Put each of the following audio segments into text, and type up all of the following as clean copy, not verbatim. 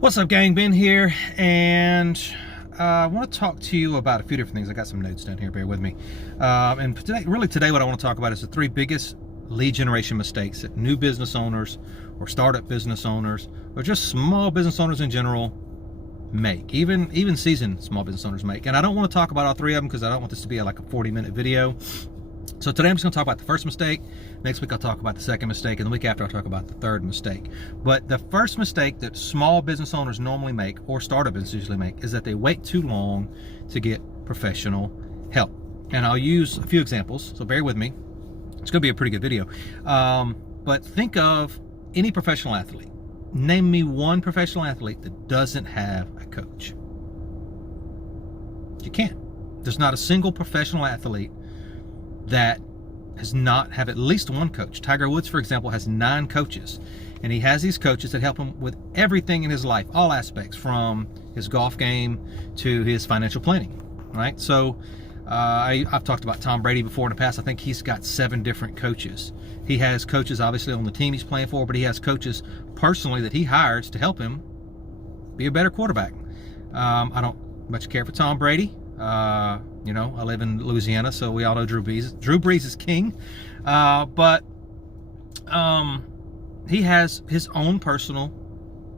What's up, gang? Ben here, and I want to talk to you about a few different things. I got some notes down here, bear with me. And today what I want to talk about is the three biggest lead generation mistakes that new business owners or startup business owners or just small business owners in general make, even seasoned small business owners make. And I don't want to talk about all three of them because I don't want this to be like a 40-minute video. So today I'm just going to talk about the first mistake. Next week I'll talk about the second mistake, and the week after I'll talk about the third mistake. But the first mistake that small business owners normally make, or startup businesses usually make, is that they wait too long to get professional help. And I'll use a few examples, so bear with me. It's going to be a pretty good video. But think of any professional athlete. Name me one professional athlete that doesn't have a coach. You can't. There's not a single professional athlete that does not have at least one coach. Tiger Woods, for example, has 9 coaches, and he has these coaches that help him with everything in his life, all aspects, from his golf game to his financial planning, right? So I've talked about Tom Brady before in the past. I think he's got 7 different coaches. He has coaches obviously on the team he's playing for, but he has coaches personally that he hires to help him be a better quarterback. I don't much care for Tom Brady. You know, I live in Louisiana, so we all know Drew Brees. Drew Brees is king, but he has his own personal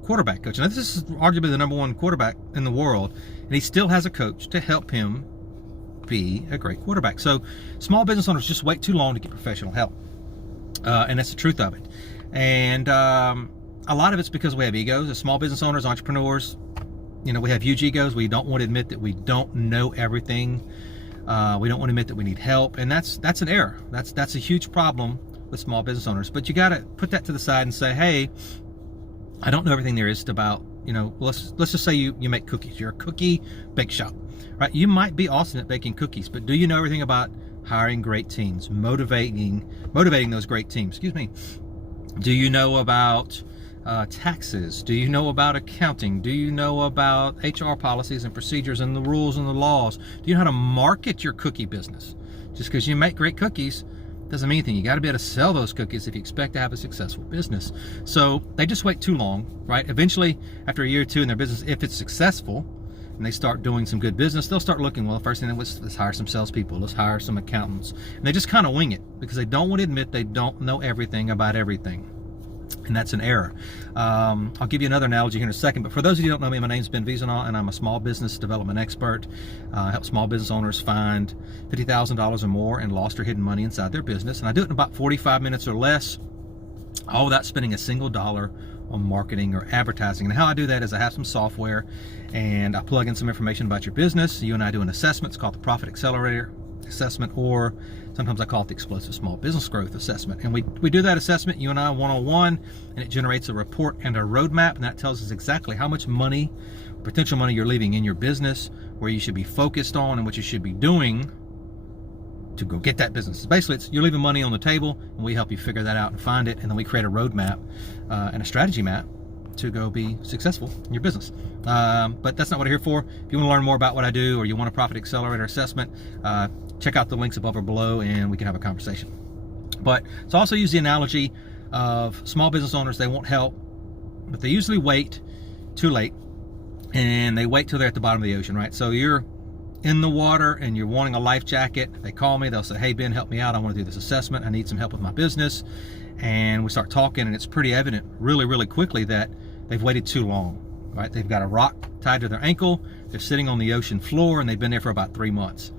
quarterback coach. Now, this is arguably the #1 quarterback in the world, and he still has a coach to help him be a great quarterback. So small business owners just wait too long to get professional help, and that's the truth of it. And a lot of it's because we have egos as small business owners, entrepreneurs. You know, we have huge egos. We don't want to admit that we don't know everything. We don't want to admit that we need help, and that's an error. That's a huge problem with small business owners. But you got to put that to the side and say, hey, I don't know everything there is about. You know, let's just say you make cookies. You're a cookie bake shop, right? You might be awesome at baking cookies, but do you know everything about hiring great teams, motivating those great teams? Excuse me. Do you know about taxes? Do you know about accounting? Do you know about HR policies and procedures and the rules and the laws? Do you know how to market your cookie business? Just because you make great cookies doesn't mean anything. You got to be able to sell those cookies if you expect to have a successful business. So they just wait too long, right? Eventually, after a year or two in their business, if it's successful and they start doing some good business, they'll start looking, well, first thing, let's hire some salespeople, let's hire some accountants. And they just kind of wing it because they don't want to admit they don't know everything about everything. And that's an error. I'll give you another analogy here in a second, but for those of you who don't know me, my name's Ben Wiesenau, and I'm a small business development expert. I help small business owners find $50,000 or more in lost or hidden money inside their business, and I do it in about 45 minutes or less, all without spending a single dollar on marketing or advertising. And how I do that is I have some software, and I plug in some information about your business. You and I do an assessment. It's called the Profit Accelerator assessment, or sometimes I call it the Explosive Small Business Growth Assessment. And we do that assessment, you and I, one-on-one, and it generates a report and a roadmap, and that tells us exactly how much money, potential money, you're leaving in your business, where you should be focused on, and what you should be doing to go get that business. Basically, you're leaving money on the table, and we help you figure that out and find it, and then we create a roadmap and a strategy map to go be successful in your business. But that's not what I'm here for. If you want to learn more about what I do, or you want a Profit Accelerator assessment, check out the links above or below, and we can have a conversation. But so also use the analogy of small business owners. They want help, but they usually wait too late, and they wait till they're at the bottom of the ocean, right? So you're in the water and you're wanting a life jacket. They call me, they'll say, hey, Ben, help me out. I want to do this assessment. I need some help with my business. And we start talking, and it's pretty evident really, really quickly that they've waited too long, right? They've got a rock tied to their ankle. They're sitting on the ocean floor, and they've been there for about 3 months.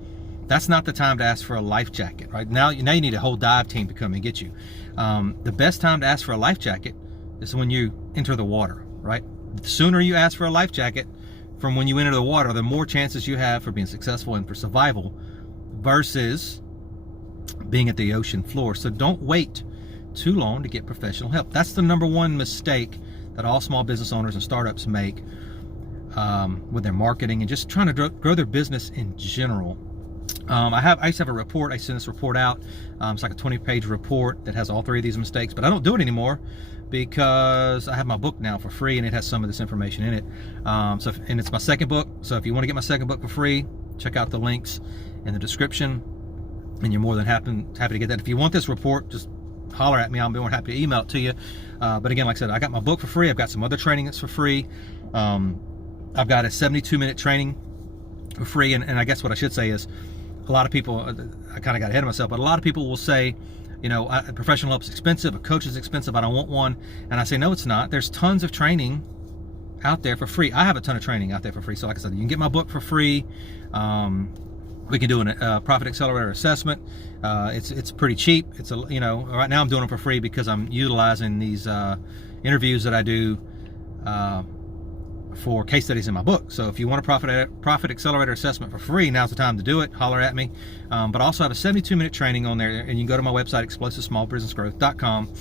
That's not the time to ask for a life jacket, right? Now you need a whole dive team to come and get you. The best time to ask for a life jacket is when you enter the water, right? The sooner you ask for a life jacket from when you enter the water, the more chances you have for being successful and for survival versus being at the ocean floor. So don't wait too long to get professional help. That's the #1 mistake that all small business owners and startups make with their marketing and just trying to grow their business in general. I used to have a report. I send this report out. It's like a 20-page report that has all 3 of these mistakes, but I don't do it anymore because I have my book now for free, and it has some of this information in it. And it's my second book. So if you want to get my second book for free, check out the links in the description, and you're more than happy to get that. If you want this report, just holler at me. I'll be more happy to email it to you. But again, like I said, I got my book for free. I've got some other training that's for free. I've got a 72-minute training for free. And I guess what I should say is, a lot of people, I kind of got ahead of myself, but a lot of people will say, you know, professional help is expensive, a coach is expensive, I don't want one. And I say, no, it's not. There's tons of training out there for free. I have a ton of training out there for free. So like I said, you can get my book for free. We can do a Profit Accelerator assessment. It's pretty cheap. It's you know, right now I'm doing it for free because I'm utilizing these interviews that I do for case studies in my book. So if you want a Profit Accelerator assessment for free, now's the time to do it. Holler at me. But I also have a 72-minute training on there, and you can go to my website, explosivesmallbusinessgrowth.com.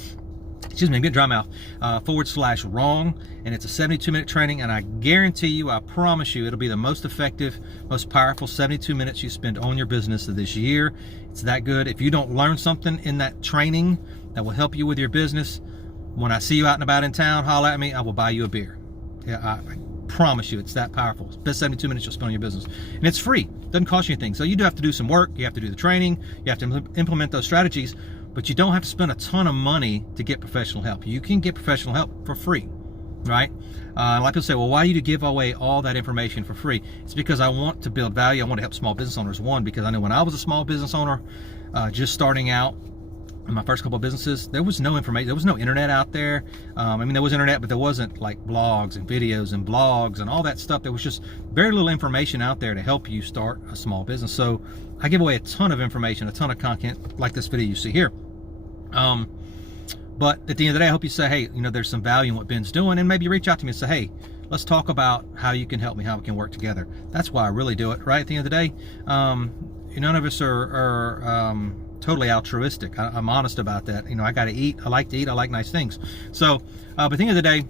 Excuse me, I'm getting dry mouth, /wrong, and it's a 72-minute training, and I guarantee you, I promise you, it'll be the most effective, most powerful 72 minutes you spend on your business this year. It's that good. If you don't learn something in that training that will help you with your business, when I see you out and about in town, holler at me, I will buy you a beer. Yeah, I promise you, it's that powerful. It's the best 72 minutes you'll spend on your business, and it's free. Doesn't cost you anything. So you do have to do some work. You have to do the training. You have to implement those strategies. But you don't have to spend a ton of money to get professional help. You can get professional help for free, right? A lot of people say, well, why do you give away all that information for free? It's because I want to build value. I want to help small business owners. One, because I know when I was a small business owner, just starting out in my first couple of businesses, there was no information. There was no internet out there. I mean, there was internet, but there wasn't like blogs and videos and blogs and all that stuff. There was just very little information out there to help you start a small business. So I give away a ton of information, a ton of content like this video you see here. But at the end of the day, I hope you say, hey, you know, there's some value in what Ben's doing, and maybe you reach out to me and say, hey, let's talk about how you can help me, how we can work together. That's why I really do it, right? At the end of the day, none of us are totally altruistic. I'm honest about that. You know, I got to eat. I like to eat. I like nice things. So, but at the end of the day,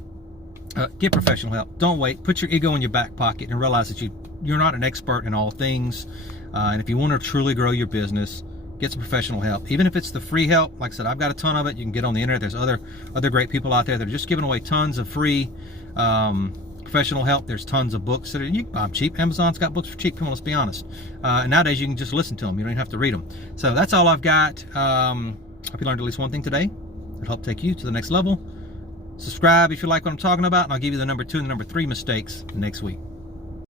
get professional help. Don't wait. Put your ego in your back pocket and realize that you're not an expert in all things. And if you want to truly grow your business, get some professional help. Even if it's the free help, like I said, I've got a ton of it. You can get on the internet. There's other great people out there that are just giving away tons of free professional help. There's tons of books that are you can buy them cheap. Amazon's got books for cheap. Come on, let's be honest. And nowadays you can just listen to them. You don't even have to read them. So that's all I've got. Hope you learned at least one thing today. It'll help take you to the next level. Subscribe if you like what I'm talking about, and I'll give you the number 2 and the number 3 mistakes next week.